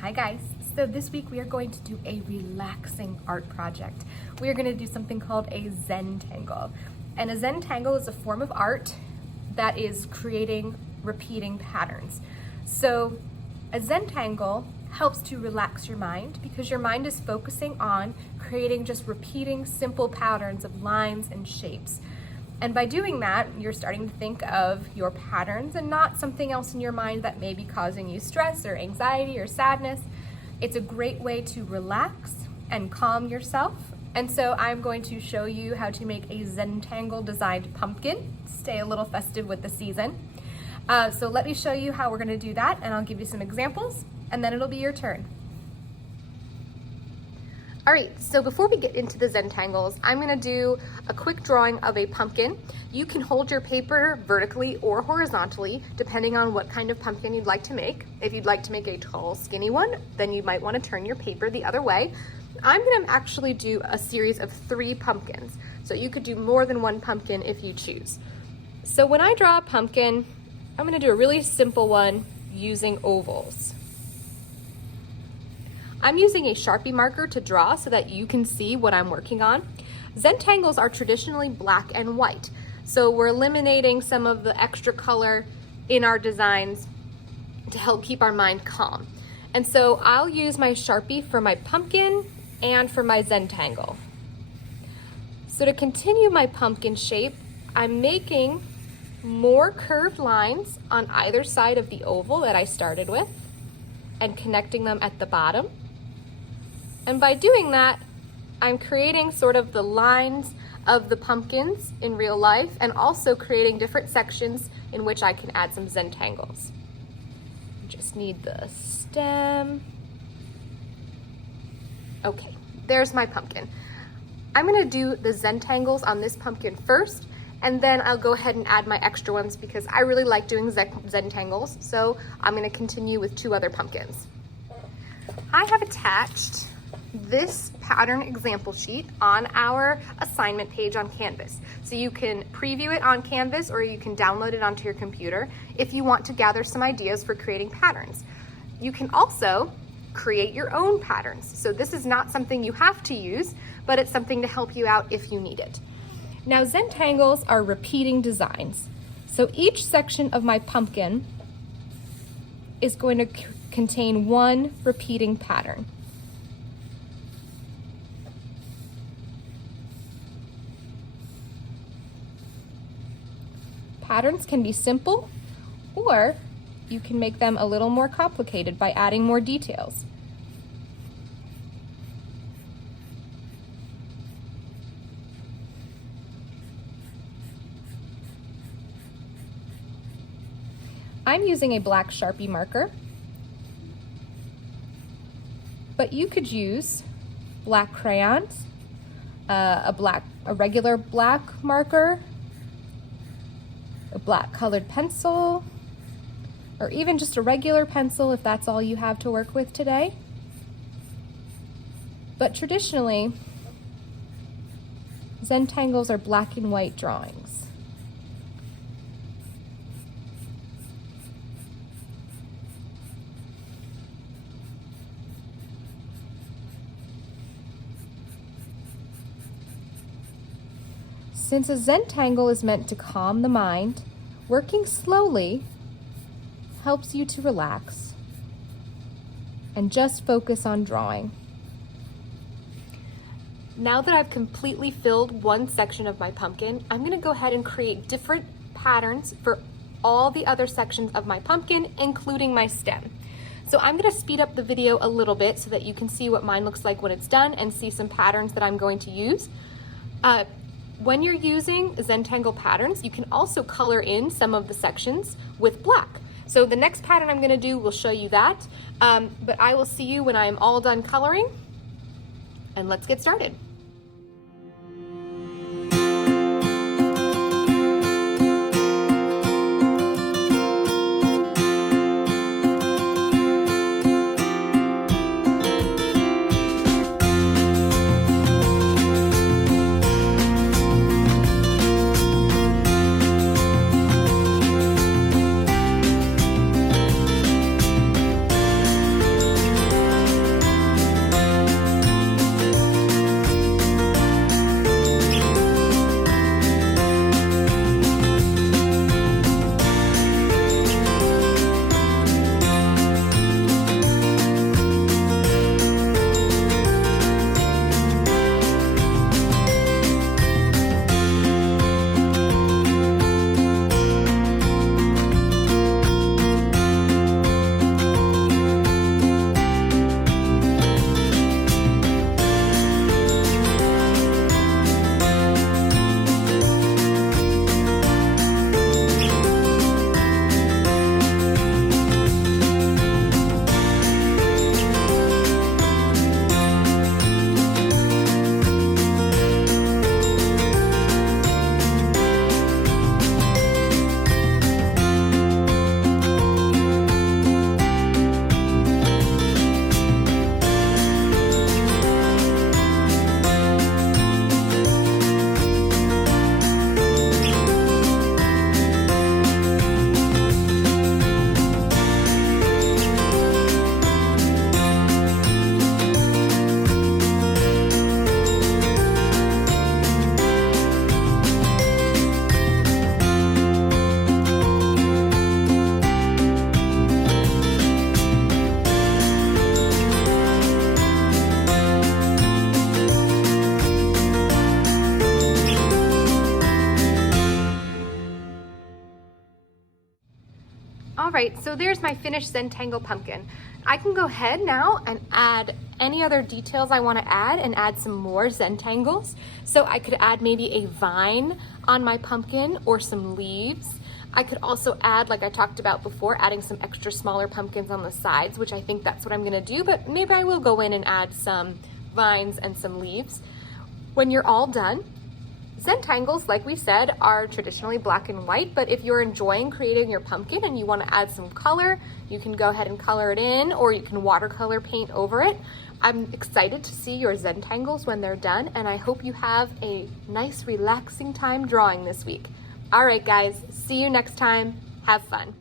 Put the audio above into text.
Hi guys, so this week we are going to do a relaxing art project. We are going to do something called a Zentangle. And a Zentangle is a form of art that is creating repeating patterns. So a Zentangle helps to relax your mind because your mind is focusing on creating just repeating simple patterns of lines and shapes. And by doing that, you're starting to think of your patterns and not something else in your mind that may be causing you stress or anxiety or sadness. It's a great way to relax and calm yourself. And so I'm going to show you how to make a Zentangle designed pumpkin, stay a little festive with the season. So let me show you how we're gonna do that, and I'll give you some examples, and then it'll be your turn. All right, so before we get into the Zentangles, I'm gonna do a quick drawing of a pumpkin. You can hold your paper vertically or horizontally, depending on what kind of pumpkin you'd like to make. If you'd like to make a tall, skinny one, then you might wanna turn your paper the other way. I'm gonna actually do a series of 3 pumpkins. So you could do more than 1 pumpkin if you choose. So when I draw a pumpkin, I'm gonna do a really simple one using ovals. I'm using a Sharpie marker to draw so that you can see what I'm working on. Zentangles are traditionally black and white, so we're eliminating some of the extra color in our designs to help keep our mind calm. And so I'll use my Sharpie for my pumpkin and for my Zentangle. So to continue my pumpkin shape, I'm making more curved lines on either side of the oval that I started with and connecting them at the bottom. And by doing that, I'm creating sort of the lines of the pumpkins in real life and also creating different sections in which I can add some Zentangles. Just need the stem. Okay, there's my pumpkin. I'm gonna do the Zentangles on this pumpkin first, and then I'll go ahead and add my extra ones because I really like doing Zentangles, so I'm gonna continue with 2 other pumpkins. I have attached this pattern example sheet on our assignment page on Canvas. So you can preview it on Canvas or you can download it onto your computer if you want to gather some ideas for creating patterns. You can also create your own patterns. So this is not something you have to use, but it's something to help you out if you need it. Now, Zentangles are repeating designs. So each section of my pumpkin is going to contain 1 repeating pattern. Patterns can be simple, or you can make them a little more complicated by adding more details. I'm using a black Sharpie marker, but you could use black crayons, a regular black marker, a black colored pencil, or even just a regular pencil if that's all you have to work with today. But traditionally, Zentangles are black and white drawings. Since a Zentangle is meant to calm the mind, working slowly helps you to relax and just focus on drawing. Now that I've completely filled 1 section of my pumpkin, I'm gonna go ahead and create different patterns for all the other sections of my pumpkin, including my stem. So I'm gonna speed up the video a little bit so that you can see what mine looks like when it's done and see some patterns that I'm going to use. When you're using Zentangle patterns, you can also color in some of the sections with black. So the next pattern I'm gonna do will show you that, but I will see you when I'm all done coloring, and let's get started. right, so there's my finished Zentangle pumpkin. I can go ahead now and add any other details I want to add and add some more Zentangles. So I could add maybe a vine on my pumpkin or some leaves. I could also add, like I talked about before, adding some extra smaller pumpkins on the sides, which I think that's what I'm gonna do, but maybe I will go in and add some vines and some leaves. When you're all done, Zentangles, like we said, are traditionally black and white, but if you're enjoying creating your pumpkin and you want to add some color, you can go ahead and color it in, or you can watercolor paint over it. I'm excited to see your Zentangles when they're done, and I hope you have a nice, relaxing time drawing this week. All right, guys, see you next time. Have fun.